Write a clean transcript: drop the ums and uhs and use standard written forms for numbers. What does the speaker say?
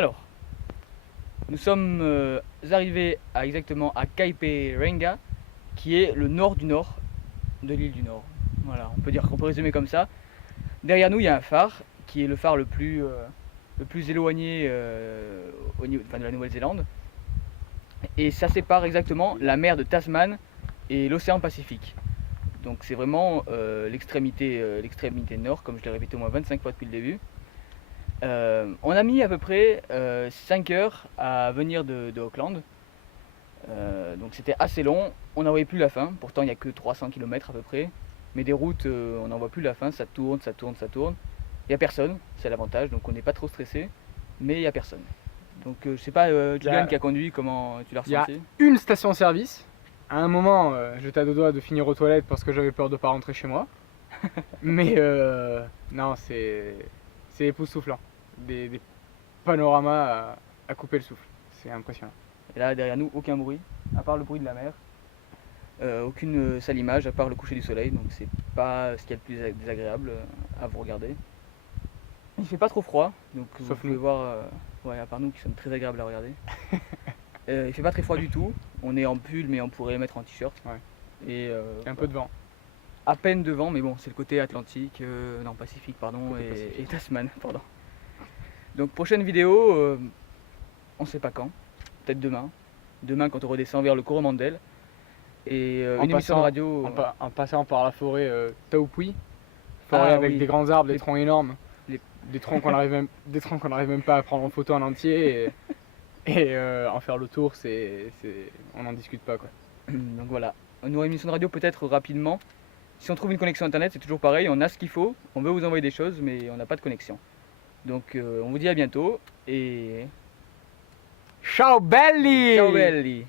Alors, nous sommes arrivés exactement à Kaiperenga, qui est le nord du nord de l'île du Nord. Voilà, on peut résumer comme ça. Derrière nous, il y a un phare, qui est le phare le plus éloigné au niveau, de la Nouvelle-Zélande. Et ça sépare exactement la mer de Tasman et l'océan Pacifique. Donc c'est vraiment l'extrémité nord, comme je l'ai répété au moins 25 fois depuis le début. On a mis à peu près 5 heures à venir de Auckland. Donc c'était assez long, on n'en voyait plus la fin, pourtant il n'y a que 300 km à peu près. Mais des routes, on n'en voit plus la fin, ça tourne, ça tourne, ça tourne. Il n'y a personne, c'est l'avantage, donc on n'est pas trop stressé, mais il n'y a personne. Donc je sais pas, Julian qui a conduit, comment tu l'as Il y a ressenti? une station-service. À un moment, j'étais à deux doigts de finir aux toilettes parce que j'avais peur de ne pas rentrer chez moi. Mais non, c'est époustouflant. Des panoramas à couper le souffle. C'est impressionnant. Et là derrière nous, aucun bruit, à part le bruit de la mer. Aucune sale image, à part le coucher du soleil, donc c'est pas ce qu'il y a de plus désagréable à vous regarder. Il fait pas trop froid, donc vous pouvez voir, ouais, à part nous qui sommes très agréables à regarder. Il fait pas très froid du tout, on est en pull mais on pourrait mettre en t-shirt. Ouais. Et un peu de vent. À peine de vent, mais bon, c'est le côté Atlantique, non Pacifique pardon, et Tasman, pardon. Donc prochaine vidéo, on sait pas quand, peut-être demain quand on redescend vers le Coromandel. Et une émission de radio. En passant par la forêt Taupui, forêt avec des grands arbres, des troncs énormes, des troncs qu'on n'arrive même pas à prendre en photo en entier et en faire le tour, on n'en discute pas quoi. Donc voilà, une émission de radio peut-être rapidement. Si on trouve une connexion internet, c'est toujours pareil, on a ce qu'il faut, on veut vous envoyer des choses, mais on n'a pas de connexion. Donc on vous dit à bientôt et... Ciao belli! Ciao belli!